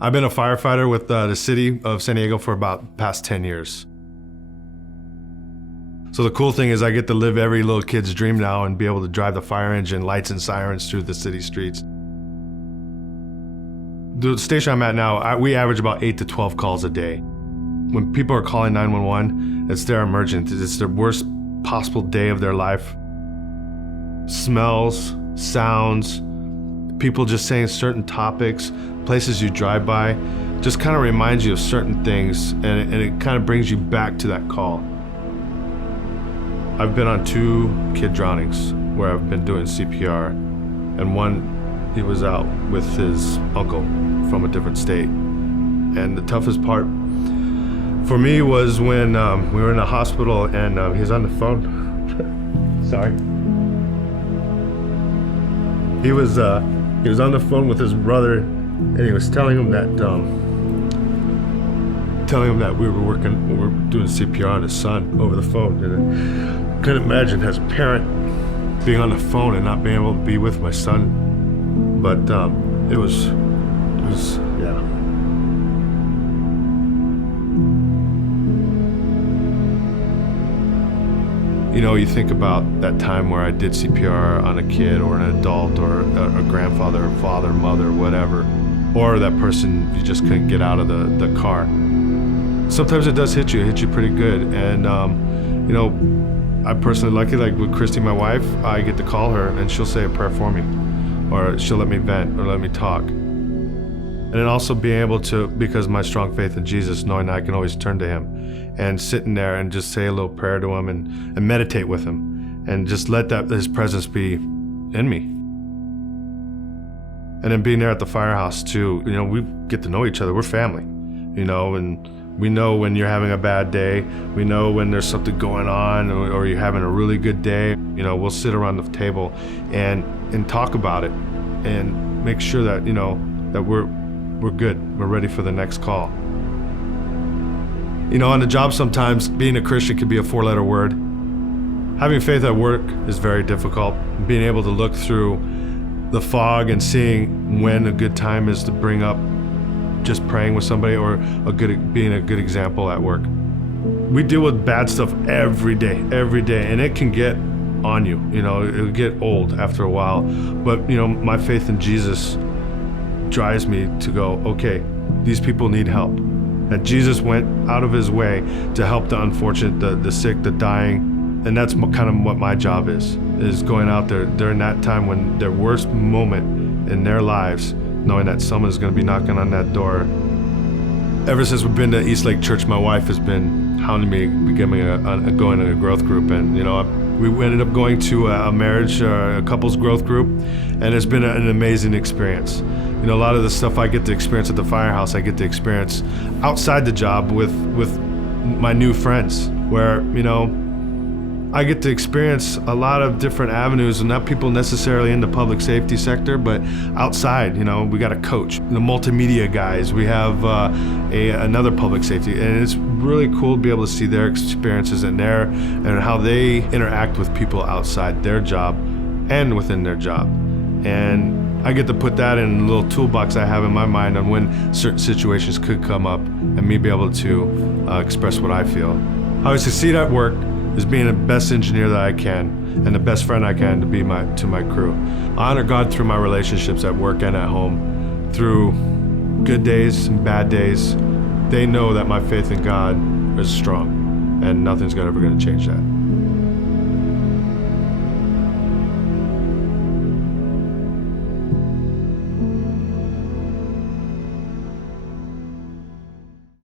I've been a firefighter with the city of San Diego for about past 10 years. So the cool thing is I get to live every little kid's dream now and be able to drive the fire engine, lights and sirens through the city streets. The station I'm at now, we average about 8 to 12 calls a day. When people are calling 911, it's their emergent. It's their worst possible day of their life. Smells, sounds, people just saying certain topics, places you drive by, just kind of reminds you of certain things, and it kind of brings you back to that call. I've been on 2 kid drownings where I've been doing CPR, and one, he was out with his uncle from a different state. And the toughest part for me was when we were in a hospital and he was on the phone. Sorry. He was on the phone with his brother, and he was telling him that we were doing CPR on his son over the phone. And I couldn't imagine as a parent being on the phone and not being able to be with my son. But it was, yeah. You know, you think about that time where I did CPR on a kid or an adult or a grandfather, or father, mother, whatever, or that person you just couldn't get out of the car. Sometimes it does hit you pretty good. And, you know, I personally lucky, like with Christy, my wife, I get to call her and she'll say a prayer for me, or she'll let me vent or let me talk. And then also being able to, because of my strong faith in Jesus, knowing I can always turn to him and sitting there and just say a little prayer to him and meditate with him and just let his presence be in me. And then being there at the firehouse too, you know, we get to know each other. We're family, you know, and we know when you're having a bad day. We know when there's something going on or you're having a really good day. You know, we'll sit around the table and talk about it and make sure that, you know, that we're good. We're ready for the next call. You know, on the job sometimes being a Christian can be a 4-letter word. Having faith at work is very difficult. Being able to look through the fog and seeing when a good time is to bring up just praying with somebody or being a good example at work. We deal with bad stuff every day, and it can get on you. You know, it'll get old after a while. But, you know, my faith in Jesus drives me to go, okay, these people need help. That Jesus went out of his way to help the unfortunate, the sick, the dying. And that's kind of what my job is going out there during that time when their worst moment in their lives, knowing that someone's going to be knocking on that door. Ever since we've been to East Lake Church, my wife has been hounding me, going to a growth group. And, you know, we ended up going to a marriage, a couples growth group, and it's been an amazing experience. You know, a lot of the stuff I get to experience at the firehouse, I get to experience outside the job with my new friends, where, you know, I get to experience a lot of different avenues, and not people necessarily in the public safety sector, but outside. You know, we got a coach, the multimedia guys, we have another public safety, and it's really cool to be able to see their experiences and how they interact with people outside their job and within their job. And I get to put that in a little toolbox I have in my mind on when certain situations could come up and me be able to express what I feel. How I succeed at work is being the best engineer that I can and the best friend I can to be to my crew. I honor God through my relationships at work and at home, through good days and bad days. They know that my faith in God is strong, and nothing's ever going to change that.